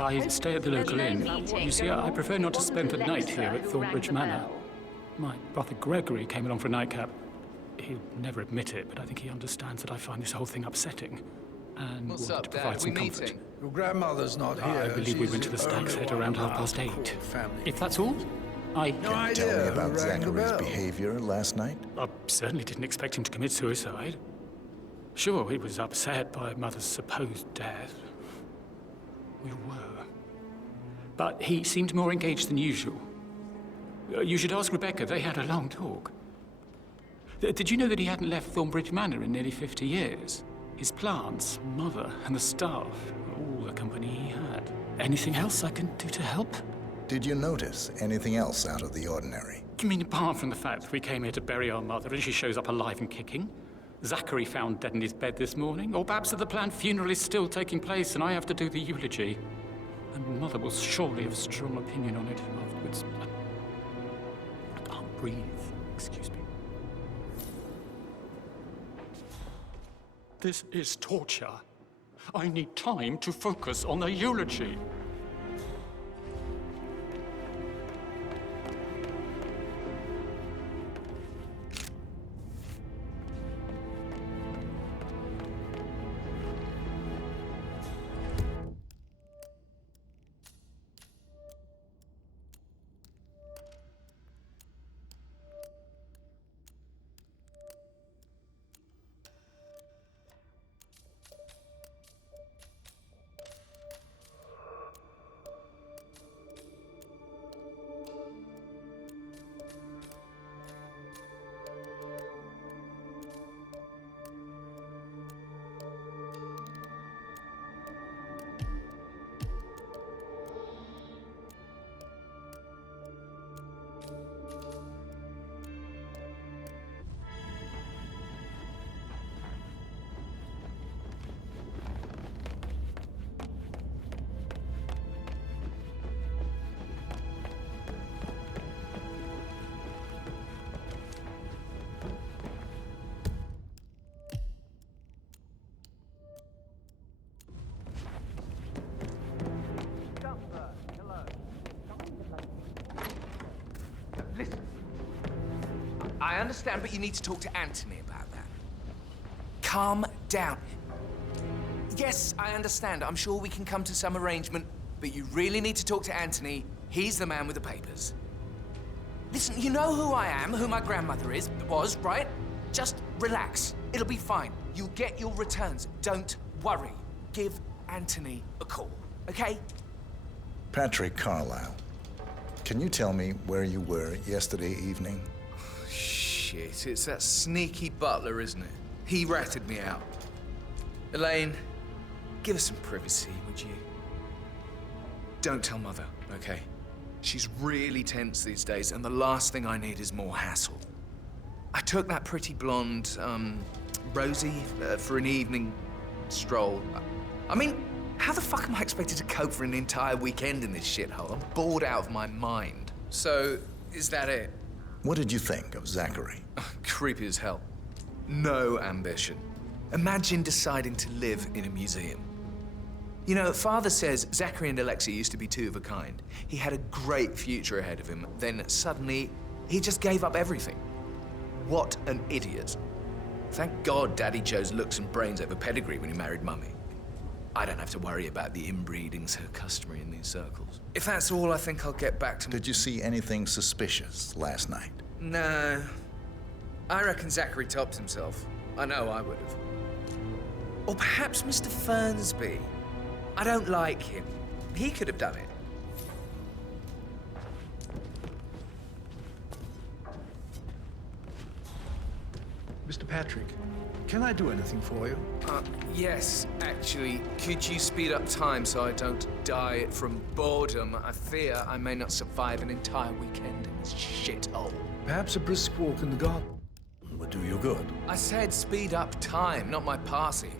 I stay at the local inn. You see, I prefer not to spend the night here at Thornbridge Manor. My brother Gregory came along for a nightcap. He'll never admit it, but I think he understands that I find this whole thing upsetting. And What's wanted up, to provide Dad? some We comfort. meeting? Your grandmother's not here. I believe we went to the Stag's Head around 8:30. If that's all, I... No Can you tell me about Zachary's behavior last night? I certainly didn't expect him to commit suicide. Sure, he was upset by Mother's supposed death. We were. But he seemed more engaged than usual. You should ask Rebecca. They had a long talk. Did you know that he hadn't left Thornbridge Manor in nearly 50 years? His plants, Mother, and the staff, all the company he had. Anything else I can do to help? Did you notice anything else out of the ordinary? You mean apart from the fact that we came here to bury our mother and she shows up alive and kicking? Zachary found dead in his bed this morning? Or perhaps that the planned funeral is still taking place and I have to do the eulogy? And Mother will surely have a strong opinion on it afterwards. I can't breathe. Excuse me. This is torture. I need time to focus on the eulogy. Listen. I understand, but you need to talk to Anthony about that. Calm down. Yes, I understand. I'm sure we can come to some arrangement, but you really need to talk to Anthony. He's the man with the papers. Listen, you know who I am, who my grandmother was, right? Just relax. It'll be fine. You'll get your returns. Don't worry. Give Anthony a call, okay? Patrick Carlisle, can you tell me where you were yesterday evening? Shit, it's that sneaky butler, isn't it? He ratted me out. Elaine, give us some privacy, would you? Don't tell Mother, okay? She's really tense these days, and the last thing I need is more hassle. I took that pretty blonde, Rosie, for an evening stroll. I mean, how the fuck am I expected to cope for an entire weekend in this shithole? I'm bored out of my mind. So, is that it? What did you think of Zachary? Creepy as hell. No ambition. Imagine deciding to live in a museum. You know, Father says Zachary and Alexia used to be two of a kind. He had a great future ahead of him. Then suddenly, he just gave up everything. What an idiot. Thank God Daddy chose looks and brains over pedigree when he married Mummy. I don't have to worry about the inbreeding so customary in these circles. If that's all, I think I'll get back to... Did you see anything suspicious last night? No. I reckon Zachary topped himself. I know I would have. Or perhaps Mr. Fernsby. I don't like him. He could have done it. Mr. Patrick, can I do anything for you? Yes, actually. Could you speed up time so I don't die from boredom? I fear I may not survive an entire weekend in this shithole. Perhaps a brisk walk in the garden would do you good. I said speed up time, not my passing.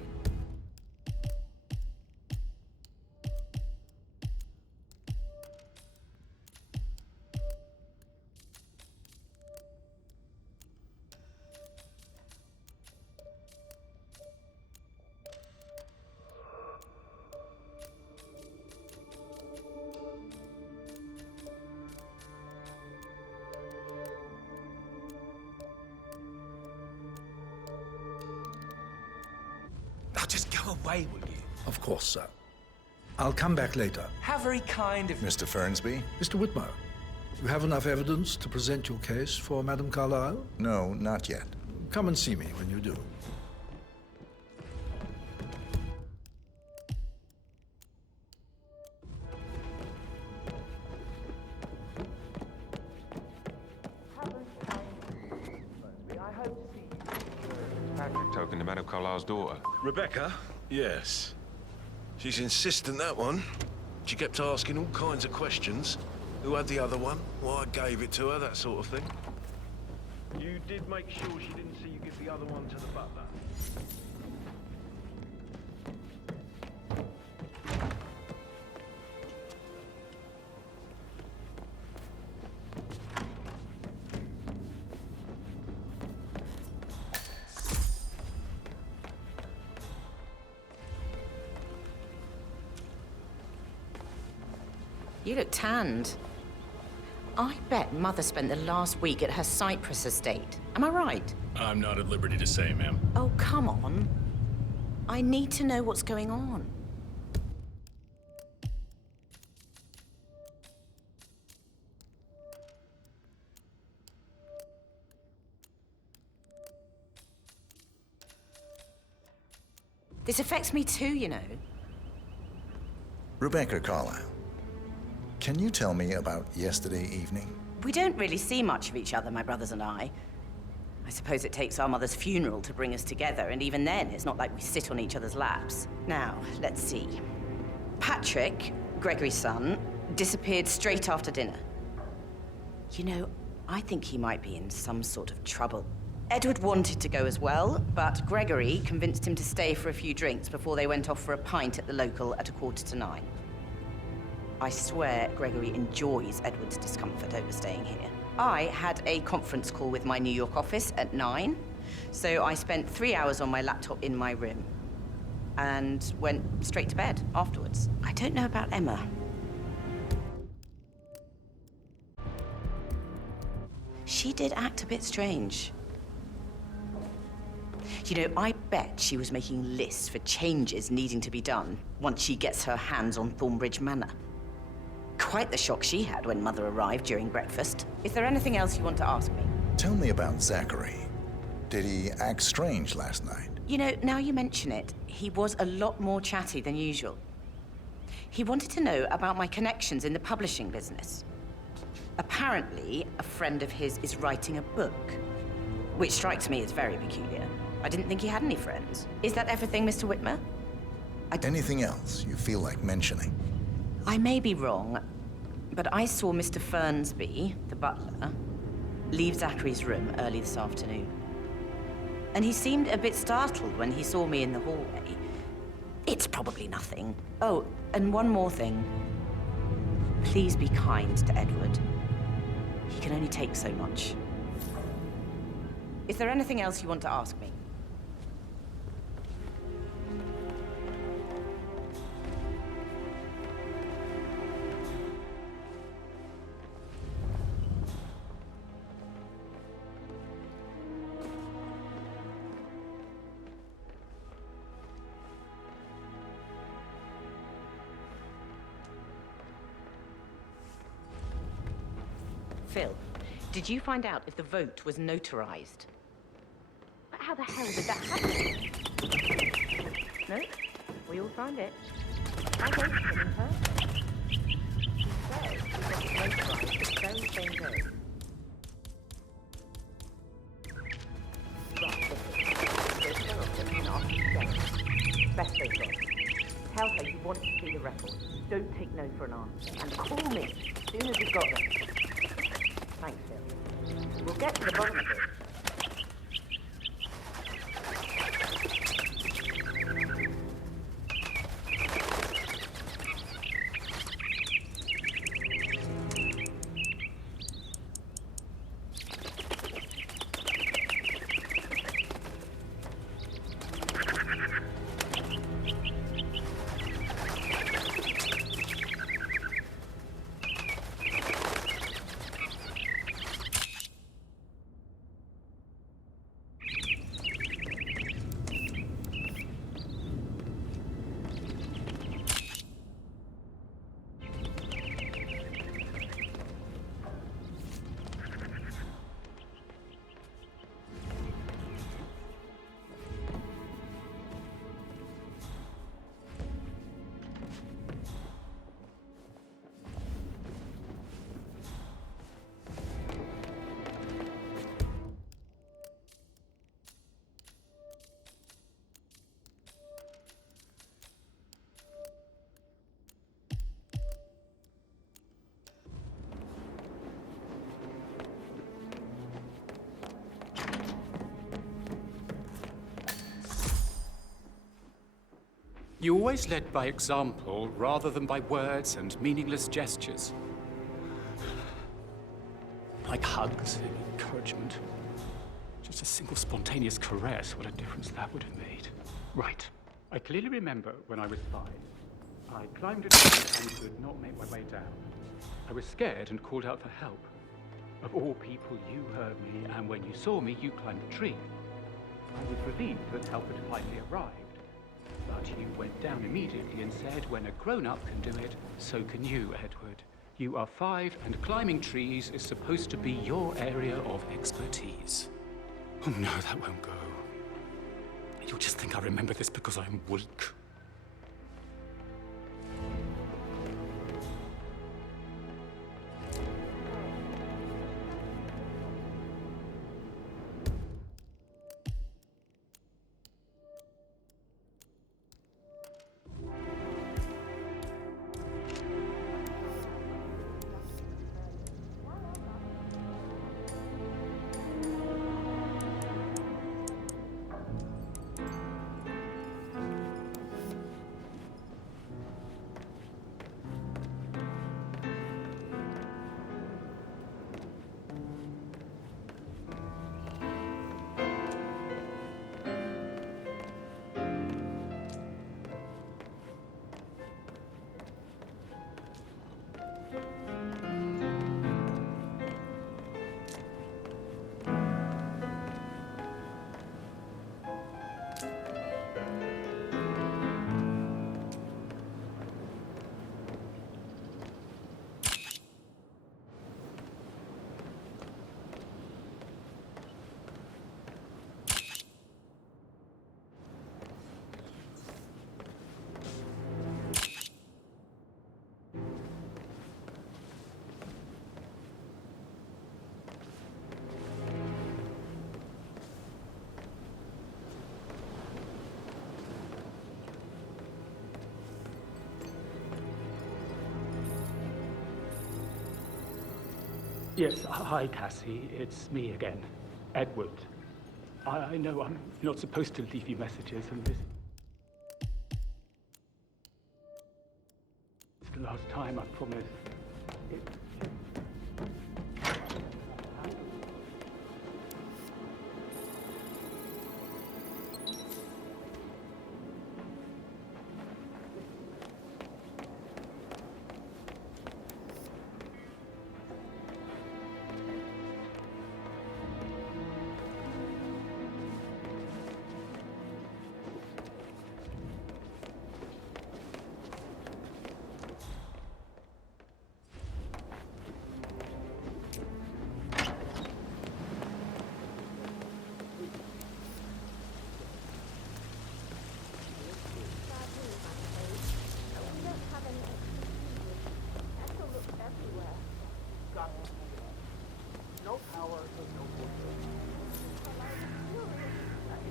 just go away, will you? Of course, sir. I'll come back later. How very kind of you. Mr. Fernsby? Mr. Whitmer, you have enough evidence to present your case for Madame Carlyle? No, not yet. Come and see me when you do. Patrick talking to Madame Carlyle's daughter. Rebecca? Yes. She's insistent, that one. She kept asking all kinds of questions. Who had the other one? Why I gave it to her, that sort of thing. You did make sure she didn't see you give the other one to the butler? You look tanned. I bet Mother spent the last week at her Cyprus estate. Am I right? I'm not at liberty to say, ma'am. Oh, come on. I need to know what's going on. This affects me too, you know. Rebecca Carlyle, can you tell me about yesterday evening? We don't really see much of each other, my brothers and I. I suppose it takes our mother's funeral to bring us together, and even then, it's not like we sit on each other's laps. Now, let's see. Patrick, Gregory's son, disappeared straight after dinner. You know, I think he might be in some sort of trouble. Edward wanted to go as well, but Gregory convinced him to stay for a few drinks before they went off for a pint at the local at 8:45. I swear Gregory enjoys Edward's discomfort over staying here. I had a conference call with my New York office at 9, so I spent 3 hours on my laptop in my room and went straight to bed afterwards. I don't know about Emma. She did act a bit strange. You know, I bet she was making lists for changes needing to be done once she gets her hands on Thornbridge Manor. Quite the shock she had when Mother arrived during breakfast. Is there anything else you want to ask me? Tell me about Zachary. Did he act strange last night? You know, now you mention it, he was a lot more chatty than usual. He wanted to know about my connections in the publishing business. Apparently, a friend of his is writing a book, which strikes me as very peculiar. I didn't think he had any friends. Is that everything, Mr. Whitmer? Anything else you feel like mentioning? I may be wrong, but I saw Mr. Fernsby, the butler, leave Zachary's room early this afternoon. And he seemed a bit startled when he saw me in the hallway. It's probably nothing. Oh, and one more thing. Please be kind to Edward. He can only take so much. Is there anything else you want to ask me? Phil, did you find out if the vote was notarized? But how the hell did that happen? No? We all signed it. I voted for him in person. He said it was notarized the very same day. Right, listen. There's no objection after you go. Best way to tell her you want to see the record. Don't take no for an answer. And call me as soon as you've got them. Thanks, Phil. We'll get to the bottom of it. You always led by example rather than by words and meaningless gestures. Like hugs and encouragement. Just a single spontaneous caress, what a difference that would have made. Right. I clearly remember when I was 5. I climbed a tree and could not make my way down. I was scared and called out for help. Of all people, you heard me, and when you saw me, you climbed the tree. I was relieved that help had finally arrived. But you went down immediately and said, when a grown-up can do it, so can you, Edward. You are 5, and climbing trees is supposed to be your area of expertise. Oh no, that won't go. You'll just think I remember this because I'm weak. Yes, hi, Cassie. It's me again, Edward. I know I'm not supposed to leave you messages, and this is the last time, I promise.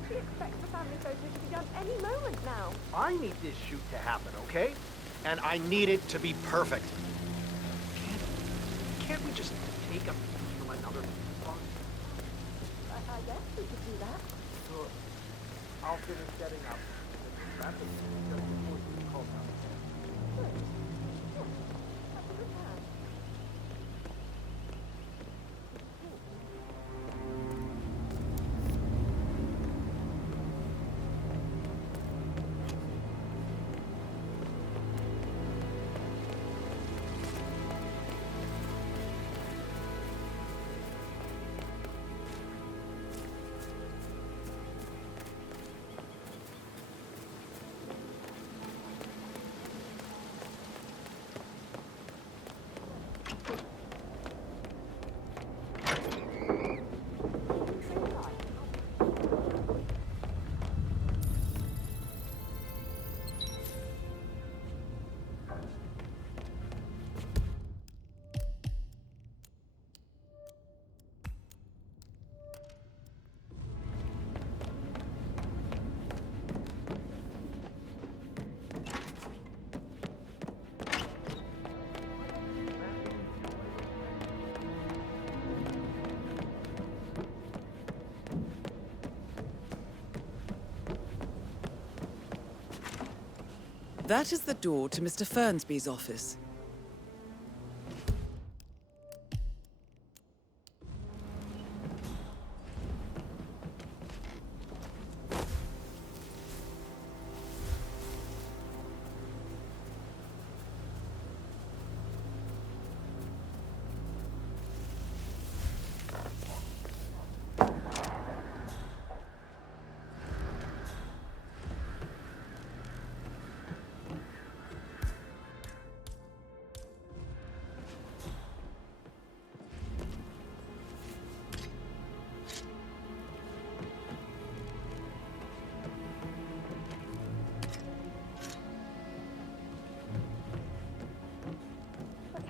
She expects the family photos to be done any moment now. I need this shoot to happen, okay? And I need it to be perfect. Can't we just take a piece from another spot? I guess we could do that. Good. I'll finish setting up. The traffic just before you call out. Good. Yes, that's a good plan. That is the door to Mr. Fernsby's office.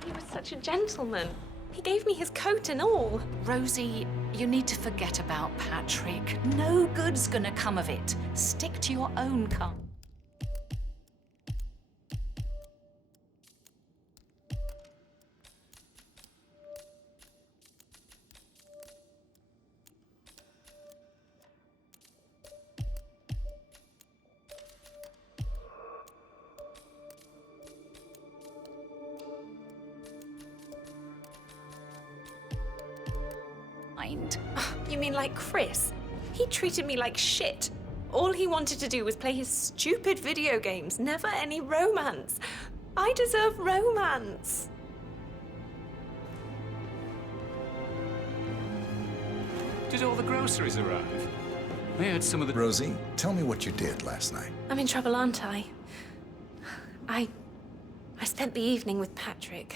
He was such a gentleman. He gave me his coat and all. Rosie, you need to forget about Patrick. No good's gonna come of it. Stick to your own car. You mean like Chris? He treated me like shit. All he wanted to do was play his stupid video games, never any romance. I deserve romance. Did all the groceries arrive? I heard some of the... Rosie, tell me what you did last night. I'm in trouble, aren't I? I spent the evening with Patrick.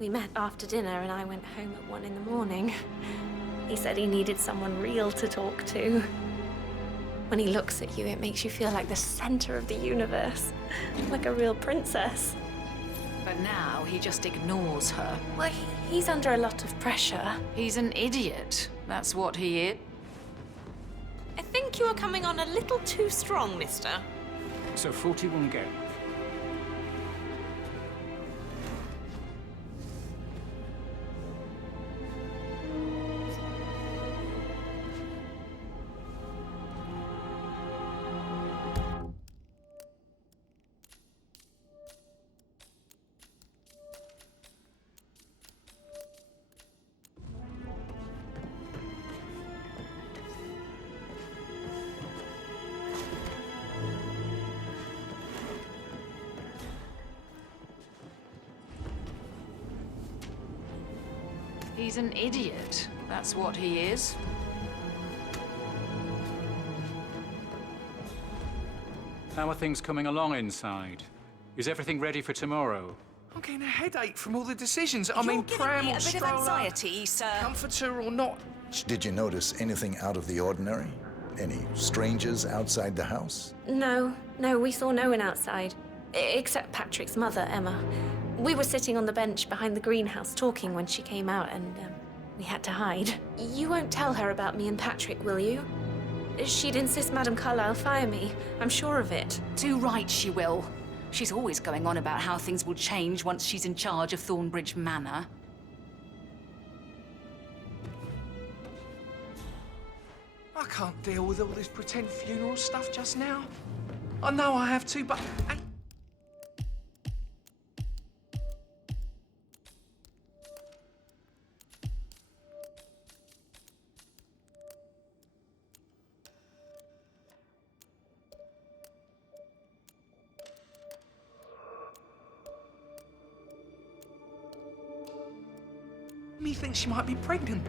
We met after dinner and I went home at 1 in the morning. He said he needed someone real to talk to. When he looks at you, it makes you feel like the center of the universe. Like a real princess. But now he just ignores her. Well, he's under a lot of pressure. He's an idiot. That's what he is. I think you are coming on a little too strong, mister. So 41 games. He's an idiot. That's what he is. How are things coming along inside? Is everything ready for tomorrow? I'm getting a headache from all the decisions. I You're mean, giving pram me or a bit of stroller, anxiety, sir. comforter or not. Did you notice anything out of the ordinary? Any strangers outside the house? No, we saw no one outside. Except Patrick's mother, Emma. We were sitting on the bench behind the greenhouse talking when she came out and we had to hide. You won't tell her about me and Patrick, will you? She'd insist Madame Carlyle fire me. I'm sure of it. Too right she will. She's always going on about how things will change once she's in charge of Thornbridge Manor. I can't deal with all this pretend funeral stuff just now. I know I have to, but... Me thinks she might be pregnant.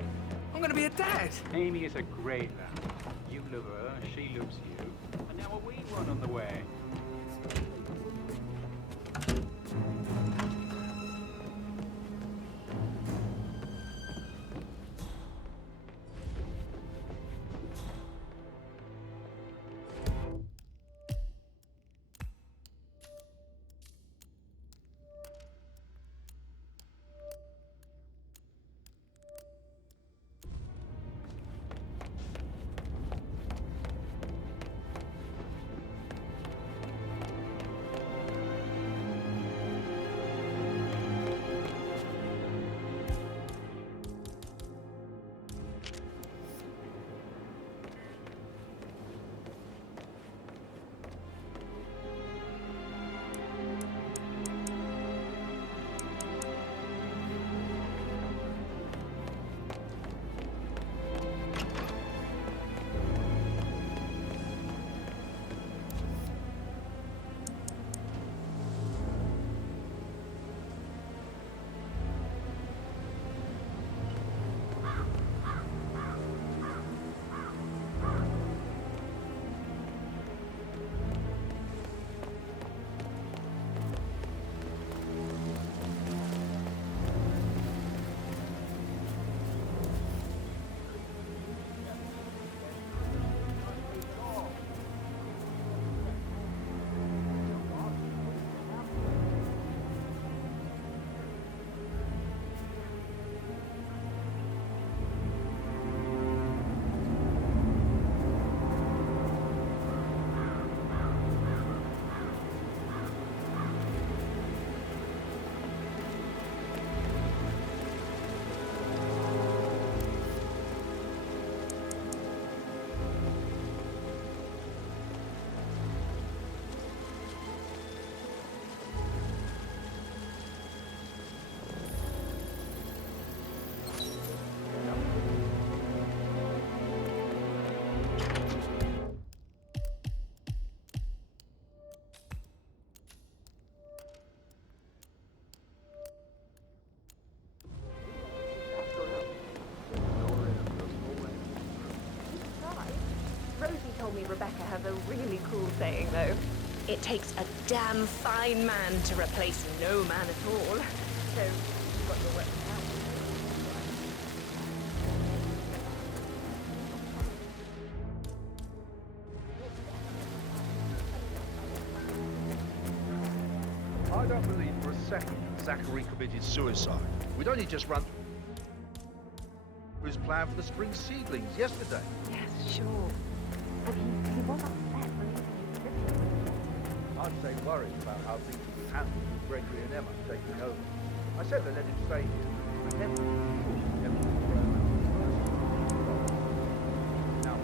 I'm gonna be a dad. Amy is a great lad. You love her, she loves you. And now a wee one on the way. Rebecca has a really cool saying, though. It takes a damn fine man to replace no man at all. So, you've got your work cut out. I don't believe for a second Zachary committed suicide. We'd only just run through his plan for the spring seedlings yesterday. Yes, sure. But he was upset when he I'd say worried about how things would be handled with Gregory and Emma taking over. I said they let him stay here. I never thought Emma would throw him out. Now,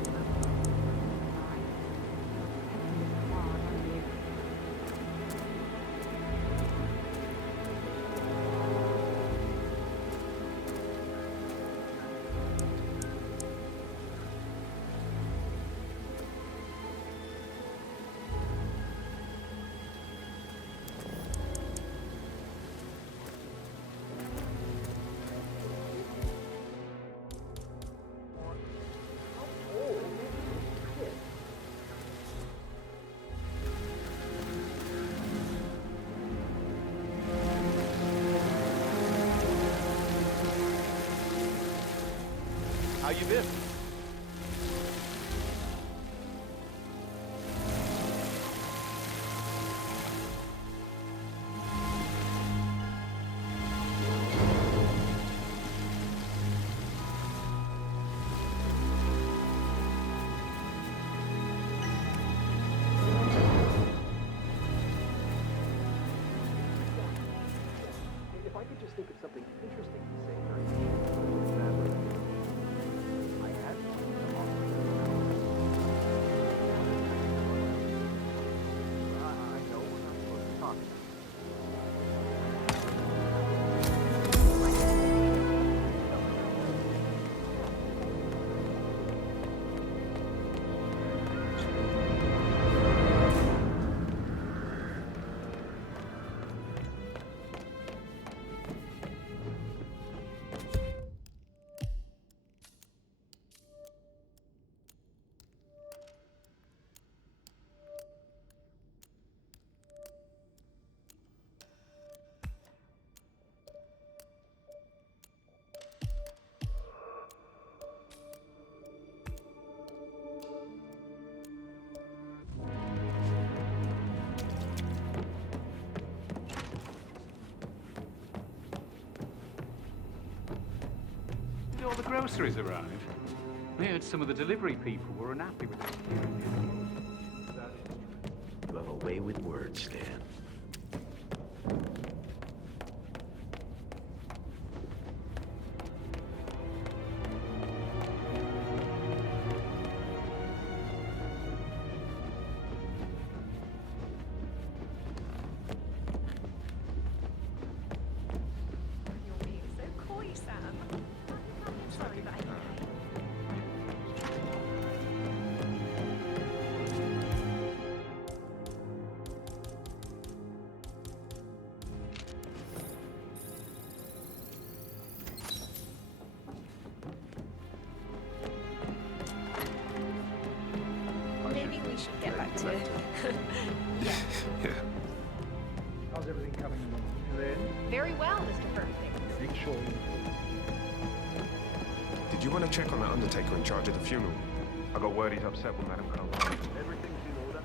how you been? If I could just think of something interesting to say during I had I know we're not supposed to talk. All the groceries arrived. I heard some of the delivery people were unhappy with it. You have a way with words, Stan. You're being so coy, Sam. Sorry, but maybe we should get back to it. How's everything coming along? You in? Very well, Mr. Perfect. Make sure you Did you want to check on that undertaker in charge of the funeral? I got word he's upset with Madame Carlyle. everything's in order.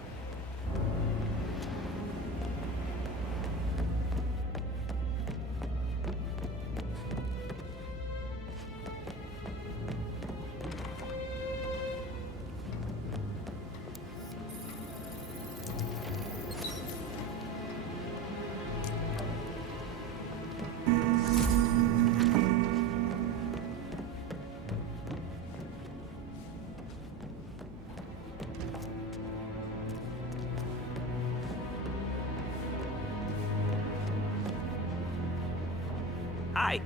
Hi.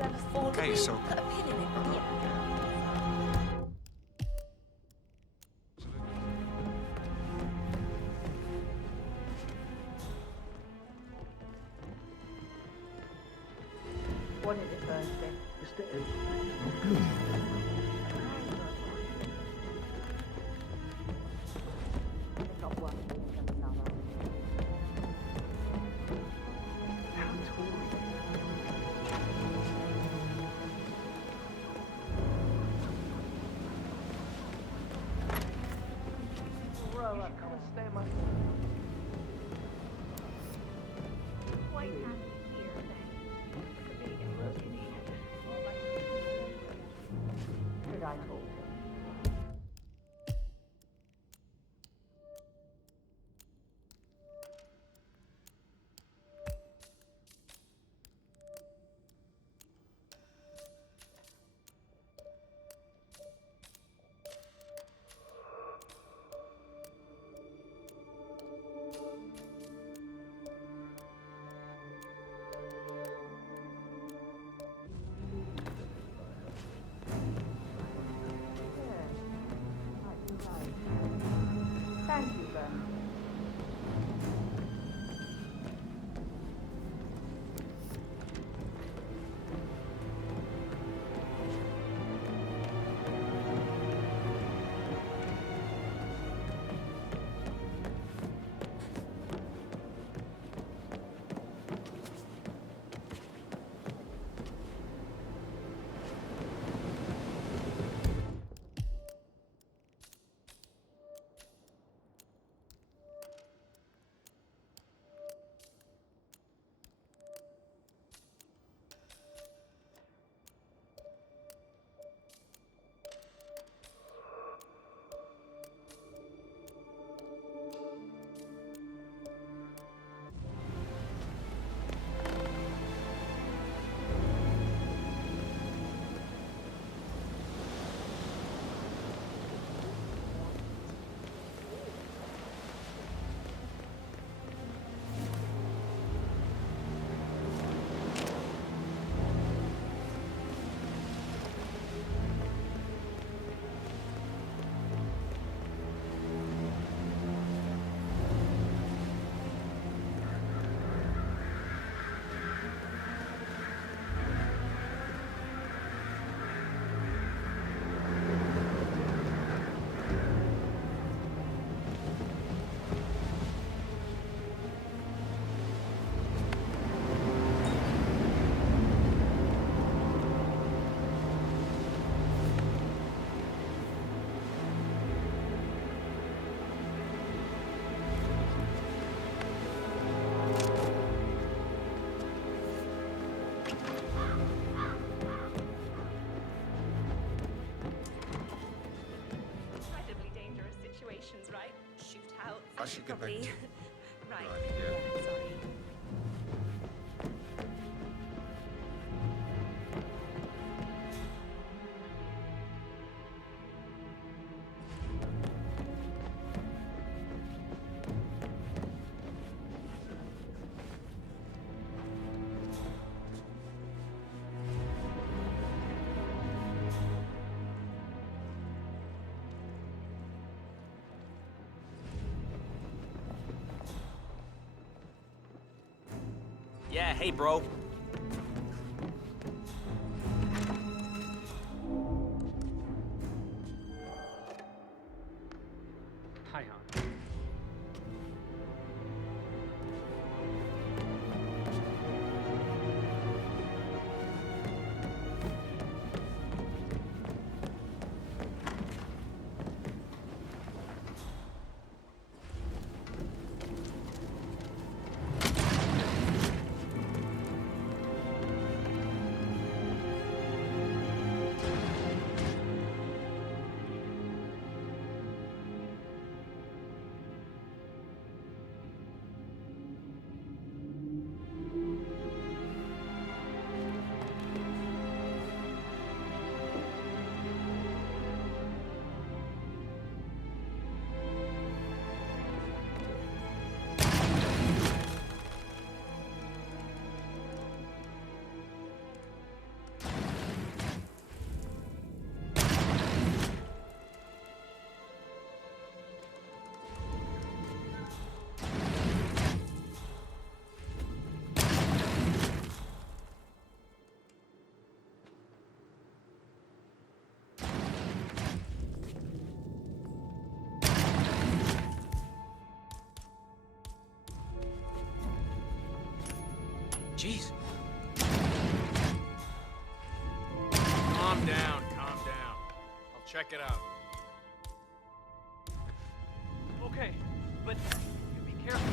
you ever fall? Okay, so- Put a pin in it. Yeah. What is it, Bernstein? Mr. Oak. It's not one thing and another. How tall are you? Row up, come and stay my... Quite happy here, thanks. Should I talk to him? Thank you, Ben. Incredibly dangerous situations, right? Shootouts. I should get back probably. to- Right. Right, yeah. Sorry. Yeah, hey, bro. Hi, hon. Jeez. Calm down, calm down. I'll check it out. Okay, but be careful.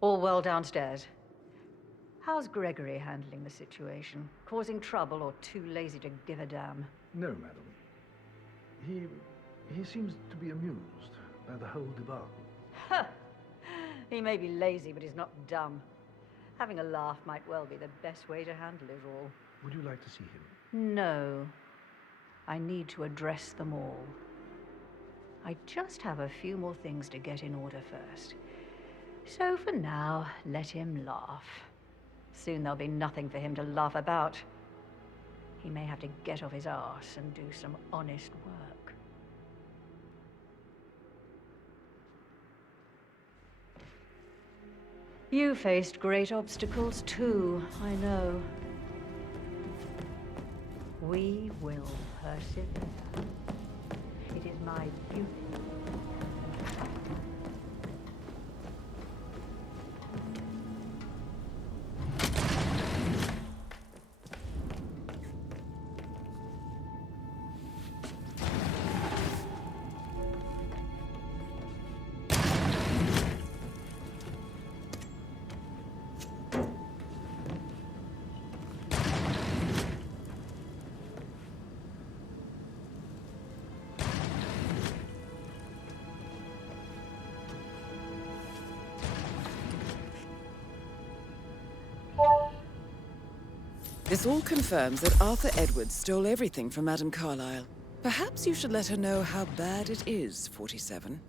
All well downstairs. How's Gregory handling the situation? Causing trouble or too lazy to give a damn? No, madam. He seems to be amused by the whole debacle. Ha! He may be lazy, but he's not dumb. Having a laugh might well be the best way to handle it all. Would you like to see him? No. I need to address them all. I just have a few more things to get in order first. So for now, let him laugh. Soon there'll be nothing for him to laugh about. He may have to get off his arse and do some honest work. You faced great obstacles too, I know. We will persevere. It is my duty. This all confirms that Arthur Edwards stole everything from Madame Carlyle. Perhaps you should let her know how bad it is, 47.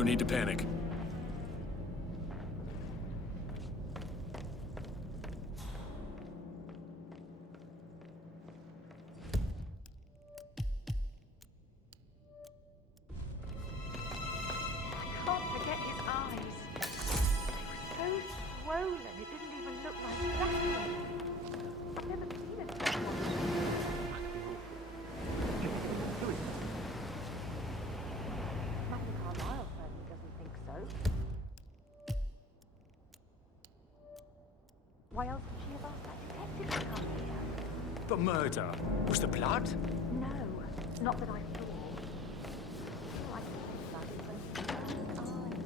No need to panic. I can't forget his eyes. They were so swollen, it didn't even look like that. I've never seen it before. Madam Carlyle certainly doesn't think so. Why else would she have asked that detective to come here? But murder? Was the blood? No, not that I saw. All I can think about is those eyes.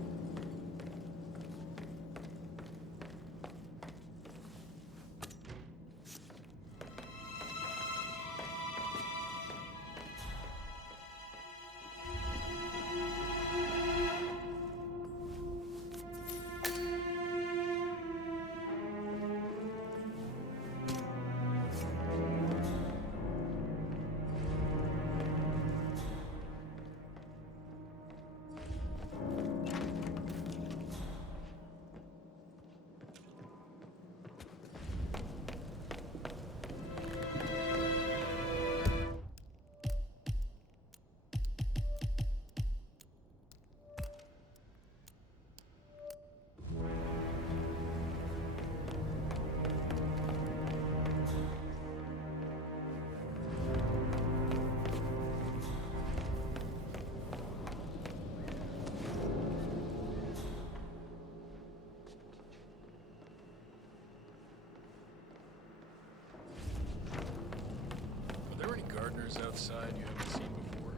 Are there any gardeners outside you haven't seen before?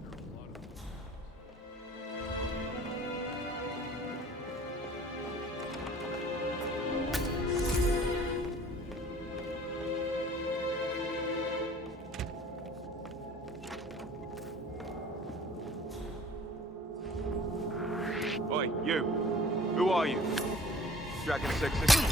There are a lot of them. Oi, you. Who are you? Dragon sexy?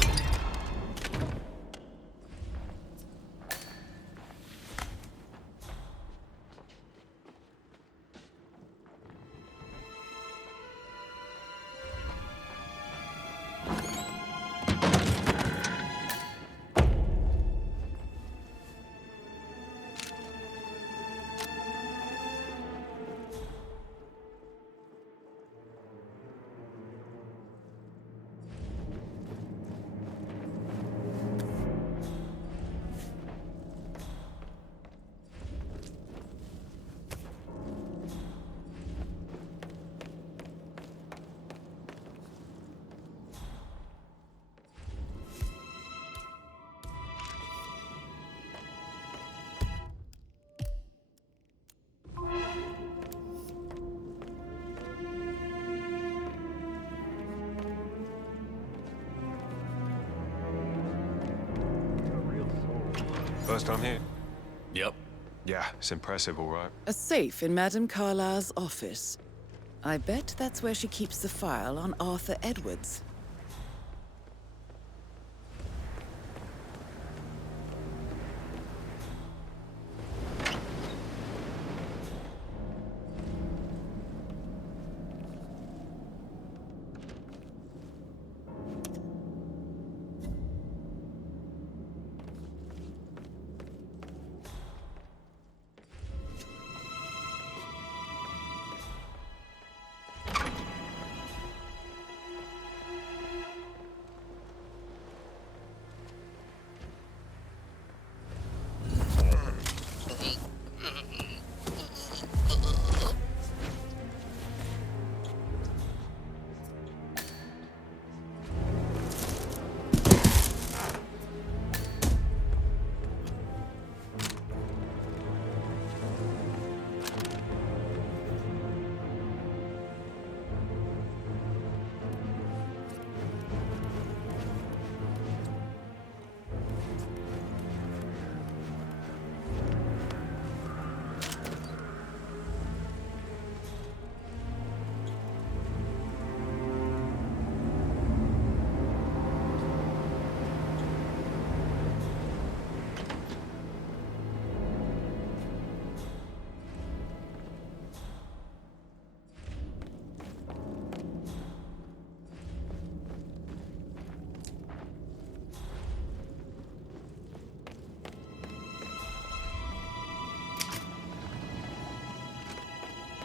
First time here? Yep. Yeah, it's impressive, all right. A safe in Madame Carlyle's office. I bet that's where she keeps the file on Arthur Edwards.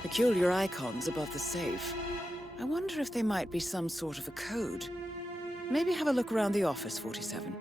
Peculiar icons above the safe. I wonder if they might be some sort of a code. Maybe have a look around the office, 47.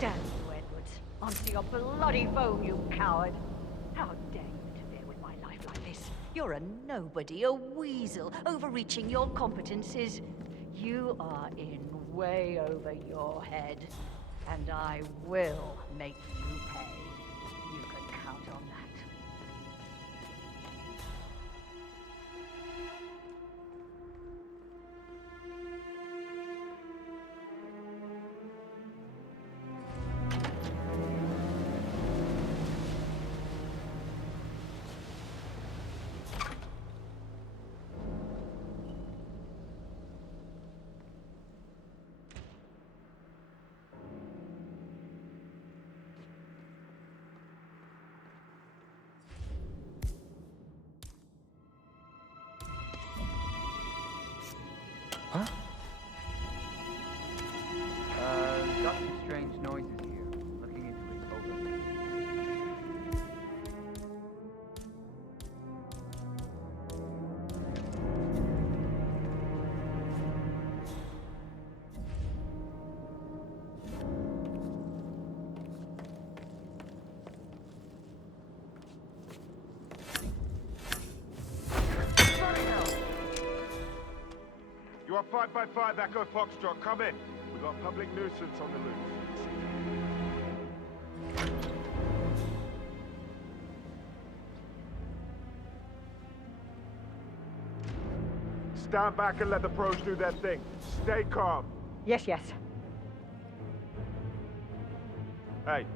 Damn you, Edwards. Onto your bloody phone, you coward. How dare you interfere with my life like this? You're a nobody, a weasel, overreaching your competences. You are in way over your head. And I will make you pay. You can count on that. Huh? Got some strange noises here. Looking into it. Over. You are 555 Echo Foxtrot. Come in. We've got public nuisance on the loose. Stand back and let the pros do their thing. Stay calm. Yes, yes. Hey.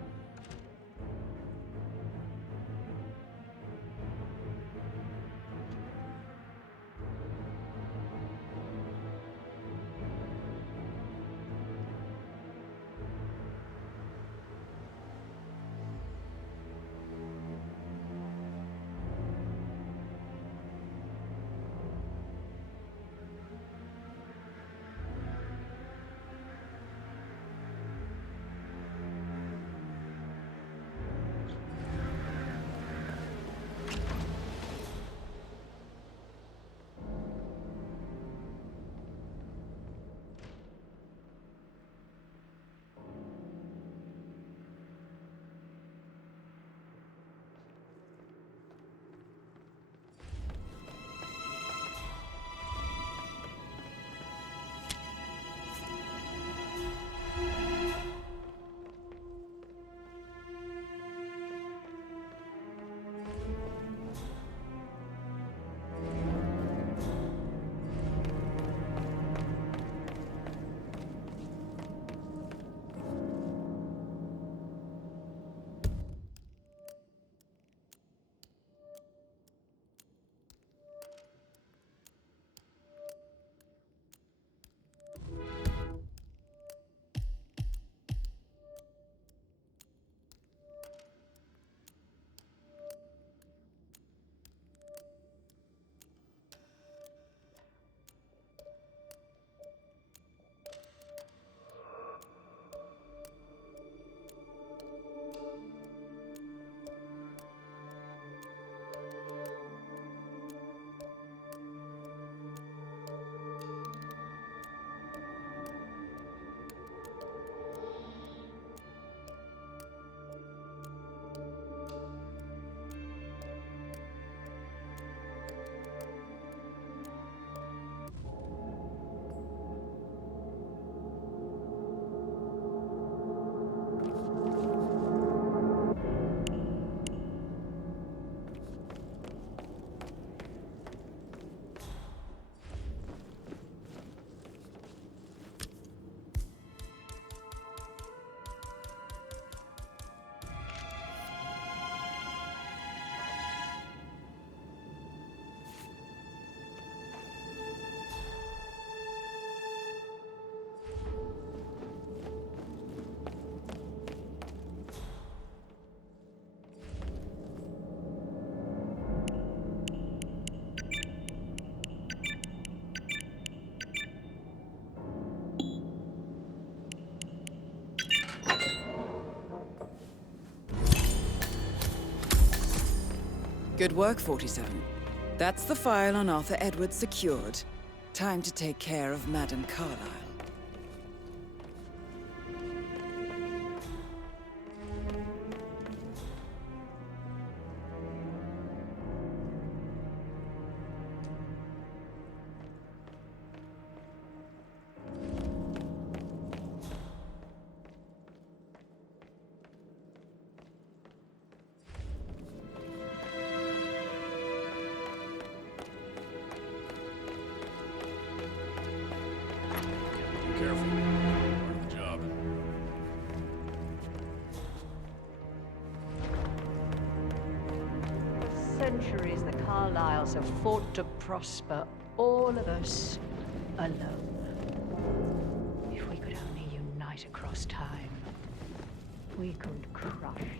Good work, 47. That's the file on Arthur Edwards secured. Time to take care of Madame Carlyle. Be careful. Part of the job. For centuries, the Carlyles have fought to prosper, all of us alone. If we could only unite across time, we could crush them.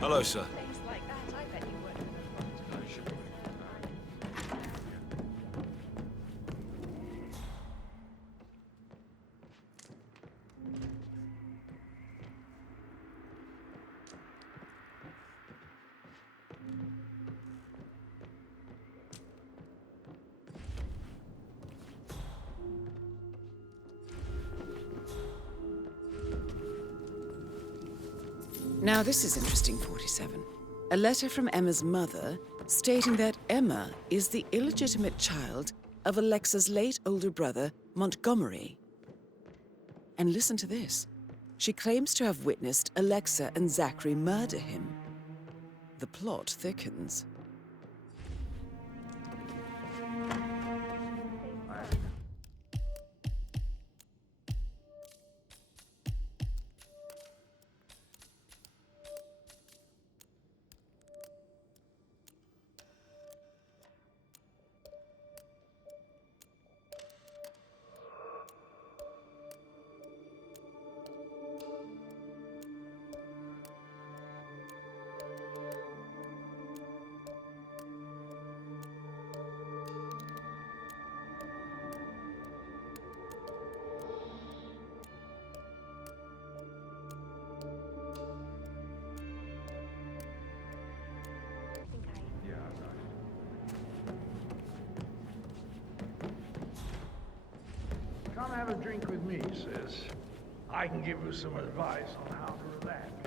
Hello, sir. Now this is interesting, 47. A letter from Emma's mother stating that Emma is the illegitimate child of Alexa's late older brother, Montgomery. And listen to this. She claims to have witnessed Alexa and Zachary murder him. The plot thickens. Come have a drink with me, sis. I can give you some advice on how to relax.